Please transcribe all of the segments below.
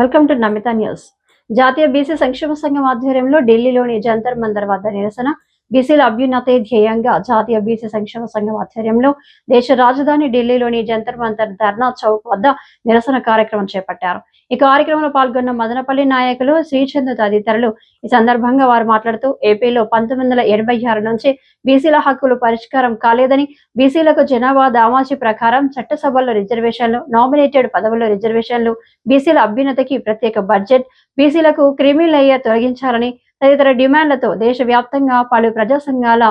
Welcome to Namitha news. జాతీయ BC సంక్షేమ సంఘం ఆధ్వర్యంలో ఢిల్లీలోని జంతర్ మందర్ వద్ద నిరసన బీసీల అభ్యున్నతే ధ్యేయంగా జాతీయ బీసీ సంక్షేమ సంఘం ఆధ్వర్యంలో దేశ రాజధాని ఢిల్లీలోని జంతర్ మంతర్ ధర్నా చౌక్ వద్ద నిరసన కార్యక్రమం చేపట్టారు. ఈ కార్యక్రమంలో పాల్గొన్న మదనపల్లి నాయకులు శ్రీచంద్ తదితరులు. ఈ సందర్భంగా వారు మాట్లాడుతూ ఏపీలో పంతొమ్మిది వందల ఎనభై ఆరు నుంచి బీసీల హక్కులు పరిష్కారం కాలేదని బీసీలకు జనాభా దామాషి ప్రకారం చట్టసభల్లో రిజర్వేషన్లు నామినేటెడ్ పదవుల్లో రిజర్వేషన్లు బీసీల అభ్యున్నతికి ప్రత్యేక బడ్జెట్ బీసీలకు క్రిమిలేయర్ తొలగించాలని తదితర డిమాండ్లతో దేశవ్యాప్తంగా పలు ప్రజా సంఘాల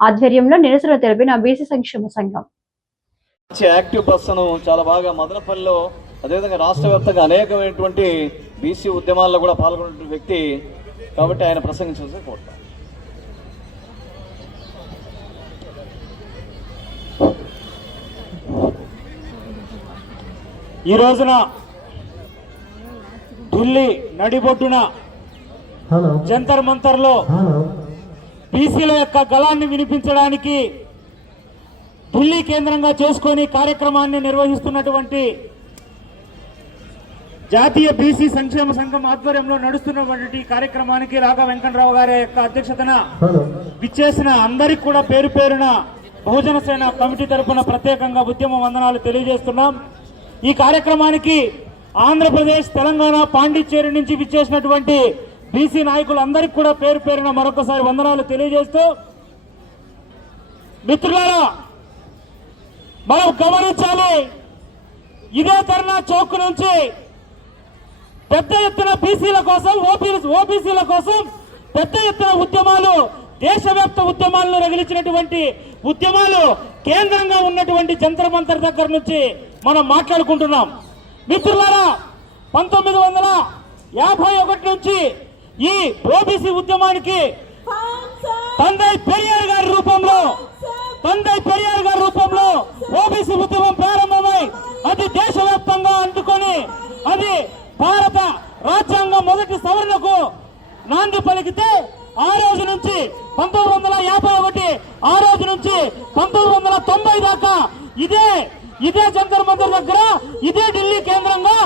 ఆధ్వర్యంలో నిరసన తెలిపిన బీసీ సంక్షేమ సంఘం. యాక్టివ్ పర్సన్ చాలా బాగా మదనపల్లిలో అదేవిధంగా రాష్ట్ర వ్యాప్తంగా అనేకమైనటువంటి బీసీ ఉద్యమాల్లో కూడా పాల్గొన్న వ్యక్తి కాబట్టి ఆయన ప్రసంగించాల్సి కోరుతాం ఈ రోజున ఢిల్లీ నడిబొడ్డున జంతర్ మంతర్లో బీసీల యొక్క గళాన్ని వినిపించడానికి ఢిల్లీ కేంద్రంగా చేసుకొని కార్యక్రమాన్ని నిర్వహిస్తున్నటువంటి జాతీయ బీసీ సంక్షేమ సంఘం ఆధ్వర్యంలో నడుస్తున్నటువంటి కార్యక్రమానికి రాఘవ వెంకటరావు గారి యొక్క అధ్యక్షతన విచ్చేసిన అందరికి కూడా పేరు పేరున బహుజన సేన కమిటీ తరపున ప్రత్యేకంగా ఉద్యమ వందనాలు తెలియజేస్తున్నాం. ఈ కార్యక్రమానికి ఆంధ్రప్రదేశ్ తెలంగాణ పాండిచ్చేరి నుంచి విచ్చేసినటువంటి బీసీ నాయకులందరికీ కూడా పేరు పేరున మరొకసారి వందనాలు తెలియజేస్తూ మిత్రులారా మనం గమనించాలి ఇదే ధర్నా చౌక్ నుంచి పెద్ద ఎత్తున బీసీల కోసం ఓపీ ఓబీసీల కోసం పెద్ద ఎత్తున ఉద్యమాలు దేశవ్యాప్త ఉద్యమాలను రగిలించినటువంటి ఉద్యమాలు కేంద్రంగా ఉన్నటువంటి జంతర్ మంతర్ దగ్గర నుంచి మనం మాట్లాడుకుంటున్నాం. మిత్రులారా పంతొమ్మిది వందల యాభై ఒకటి నుంచి ఈ ఓబీసీ ఉద్యమానికి తండ్రి పెరియార్ గారి రూపంలో తండ్రి పెరియార్ గారి రూపంలో ఓబీసీ ఉద్యమం ప్రారంభమై అది దేశవ్యాప్తంగా అందుకొని అది భారత రాజ్యాంగం మొదటి సవరణకు నాంది పలికితే ఆ రోజు నుంచి పంతొమ్మిది వందల యాభై ఒకటి ఆ రోజు నుంచి పంతొమ్మిది వందల తొంభై దాకా ఇదే ఇదే జంతర్ మందిర్ దగ్గర ఇదే ఢిల్లీ కేంద్రంగా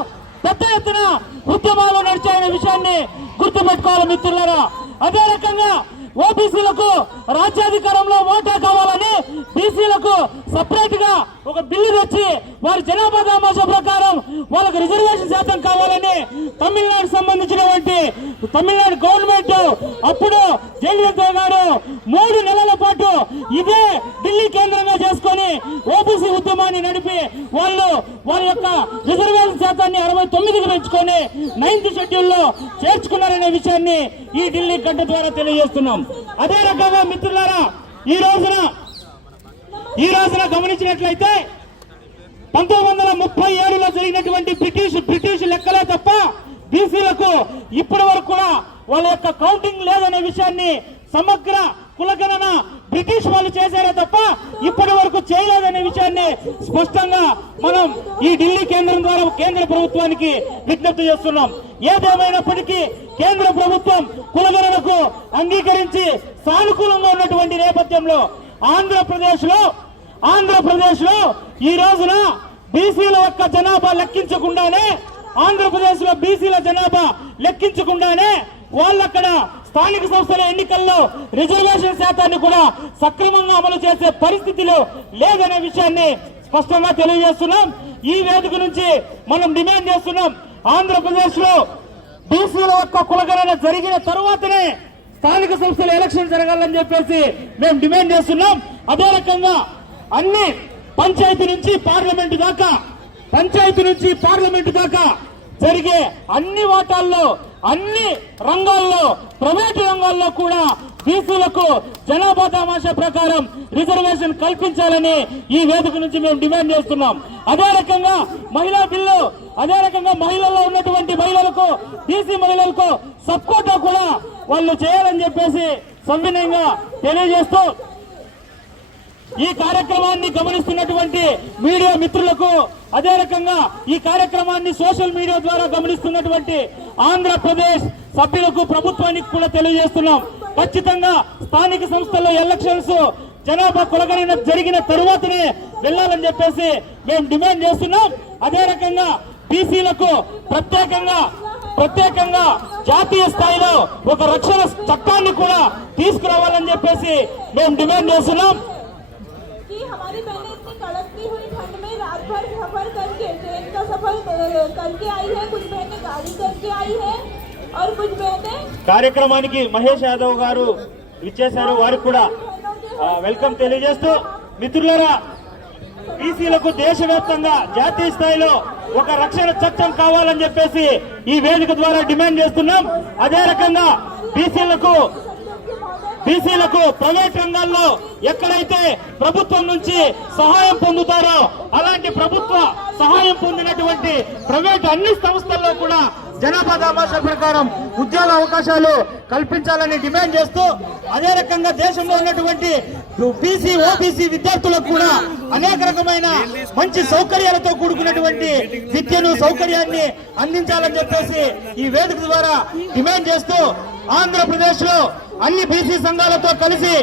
పెద్ద ఎత్తున ఉద్యమాలు నడిచాయనే విషయాన్ని గుర్తుపెట్టుకోవాలి మిత్రులారా. అదే రకంగా ఓబీసీలకు రాజ్యాధికారంలో ఓటా కావాలని బీసీలకు సపరేట్గా ఒక బిల్లు తెచ్చి వారి జనాభా దామాష ప్రకారం వాళ్ళకు రిజర్వేషన్ శాతం కావాలని తమిళనాడు సంబంధించినటువంటి తమిళనాడు గవర్నమెంట్ అప్పుడు జయలలిత గారు మూడు నెలల పాటు ఇదే ఢిల్లీ కేంద్రంగా చేసుకొని ఓబీసీ ఉద్యమాన్ని నడిపి వాళ్ళు వాళ్ళ యొక్క రిజర్వేషన్ శాతాన్ని అరవై తొమ్మిదికి పెంచుకొని నైన్త్ షెడ్యూల్లో చేర్చుకున్నారనే విషయాన్ని ఈ ఢిల్లీ గడ్డ ద్వారా తెలియజేస్తున్నాం. అదే రకంగా మిత్రులారా ఈ రోజున ఈ రోజున గమనించినట్లయితే పంతొమ్మిది వందల ముప్పై ఏడులో జరిగినటువంటి బ్రిటిష్ బ్రిటిష్ లెక్కలే తప్ప బీసీలకు ఇప్పటి వరకు కూడా వాళ్ళ యొక్క కౌంటింగ్ లేదనే విషయాన్ని సమగ్ర కులగణన బ్రిటిష్ వాళ్ళు చేశారే తప్ప ఇప్పటి వరకు చేయలేదనే విషయాన్ని స్పష్టంగా మనం ఈ ఢిల్లీ కేంద్రం ద్వారా కేంద్ర ప్రభుత్వానికి విజ్ఞప్తి చేస్తున్నాం. ఏదేమైనప్పటికీ కేంద్ర ప్రభుత్వం కులగణనకు అంగీకరించి సానుకూలంగా ఉన్నటువంటి నేపథ్యంలో ఆంధ్రప్రదేశ్లో ఆంధ్రప్రదేశ్లో ఈ రోజున బీసీల యొక్క జనాభా లెక్కించకుండానే ఆంధ్రప్రదేశ్లో బీసీల జనాభా లెక్కించకుండానే వాళ్ళక్కడ స్థానిక సంస్థల ఎన్నికల్లో రిజర్వేషన్ శాతాన్ని కూడా సక్రమంగా అమలు చేసే పరిస్థితిలో లేదనే విషయాన్ని స్పష్టంగా తెలియజేస్తున్నాం. ఈ వేదిక నుంచి మనం డిమాండ్ చేస్తున్నాం. ఆంధ్రప్రదేశ్లో బీసీల యొక్క కులగణన జరిగిన తరువాతనే స్థానిక సంస్థల ఎలక్షన్ జరగాలని చెప్పేసి మేము డిమాండ్ చేస్తున్నాం. అదే రకంగా అన్ని పంచాయతీ నుంచి పార్లమెంట్ దాకా పంచాయతీ నుంచి పార్లమెంట్ దాకా జరిగే అన్ని వాటాల్లో అన్ని రంగాల్లో ప్రైవేటు రంగాల్లో కూడా బీసీలకు జనాభా తమాషా ప్రకారం రిజర్వేషన్ కల్పించాలని ఈ వేదిక నుంచి మేము డిమాండ్ చేస్తున్నాం. అదే రకంగా మహిళా బిల్లు అదే రకంగా మహిళల్లో ఉన్నటువంటి మహిళలకు బీసీ మహిళలకు సపోర్ట్ కూడా వాళ్ళు చేయాలని చెప్పేసి సవినయంగా తెలియజేస్తూ ఈ కార్యక్రమాన్ని గమనిస్తున్నటువంటి మీడియా మిత్రులకు అదే రకంగా ఈ కార్యక్రమాన్ని సోషల్ మీడియా ద్వారా గమనిస్తున్నటువంటి ఆంధ్రప్రదేశ్ సభ్యులకు ప్రభుత్వానికి కూడా తెలియజేస్తున్నాం. ఖచ్చితంగా స్థానిక సంస్థల్లో ఎలక్షన్స్ జనాభా కులగణన జరిగిన తరువాతనే వెళ్ళాలని చెప్పేసి మేము డిమాండ్ చేస్తున్నాం. అదే రకంగా బీసీలకు ప్రత్యేకంగా ప్రత్యేకంగా జాతీయ స్థాయిలో ఒక రక్షణ చట్టాన్ని కూడా తీసుకురావాలని చెప్పేసి మేము డిమాండ్ చేస్తున్నాం. हमारी बहनें इतनी कड़कती हुई ठंड में रात भर सफर करके ट्रेन का सफर कर- करके आई है कुछ बहनें गाड़ी करके आई है और कुछ बहनें కార్యక్రమానికి మహేష్ యాదవ్ గారు ఇచ్చేశారు వారికి కూడా ఆ, వెల్కమ్ తెలియజేస్తూ మిత్రులారా బీసీలకు దేశవ్యాప్తంగా జాతీయ స్థాయిలో ఒక రక్షణ చట్టం కావాలని చెప్పేసి ఈ వేదిక ద్వారా డిమాండ్ చేస్తున్నాం అదే రకంగా బీసీలకు బీసీలకు ప్రైవేట్ రంగాల్లో ఎక్కడైతే ప్రభుత్వం నుంచి సహాయం పొందుతారో అలాంటి ప్రభుత్వ సహాయం పొందినటువంటి ప్రైవేట్ అన్ని సంస్థల్లో కూడా జనాభా దామాషా ప్రకారం ఉద్యోగ అవకాశాలు కల్పించాలని డిమాండ్ చేస్తూ అదే రకంగా దేశంలో ఉన్నటువంటి బీసీ ఓబీసీ విద్యార్థులకు కూడా అనేక రకమైన మంచి సౌకర్యాలతో కూడుకున్నటువంటి విద్యను సౌకర్యాన్ని అందించాలని చెప్పేసి ఈ వేదిక ద్వారా డిమాండ్ చేస్తూ ఆంధ్రప్రదేశ్లో అన్ని బీసీ సంఘాలతో కలిసి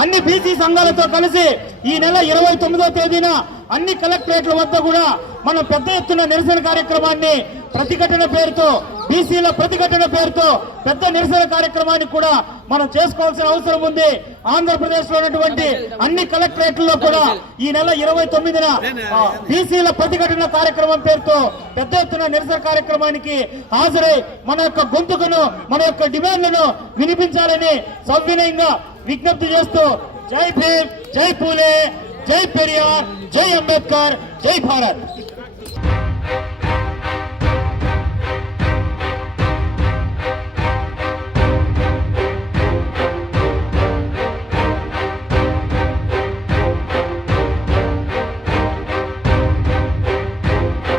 అన్ని బీసీ సంఘాలతో కలిసి ఈ నెల ఇరవై తొమ్మిదో తేదీన అన్ని కలెక్టరేట్ల వద్ద కూడా మనం పెద్ద ఎత్తున నిరసన కార్యక్రమాన్ని ప్రతిఘటన పేరుతో బీసీల ప్రతిఘటన పేరుతో పెద్ద నిరసన కార్యక్రమాన్ని కూడా మనం చేసుకోవాల్సిన అవసరం ఉంది. ఆంధ్రప్రదేశ్లో ఉన్నటువంటి అన్ని కలెక్టరేట్లలో కూడా ఈ నెల ఇరవై తొమ్మిదిన బీసీల ప్రతిఘటన కార్యక్రమం పేరుతో పెద్ద ఎత్తున నిరసన కార్యక్రమానికి హాజరై మన యొక్క గొంతుకును మన యొక్క డిమాండ్లను వినిపించాలని సవినయంగా విజ్ఞప్తి చేస్తూ జై భీమ్ జై పూలే జై పెరియార్ జై అంబేద్కర్ జై భారత్.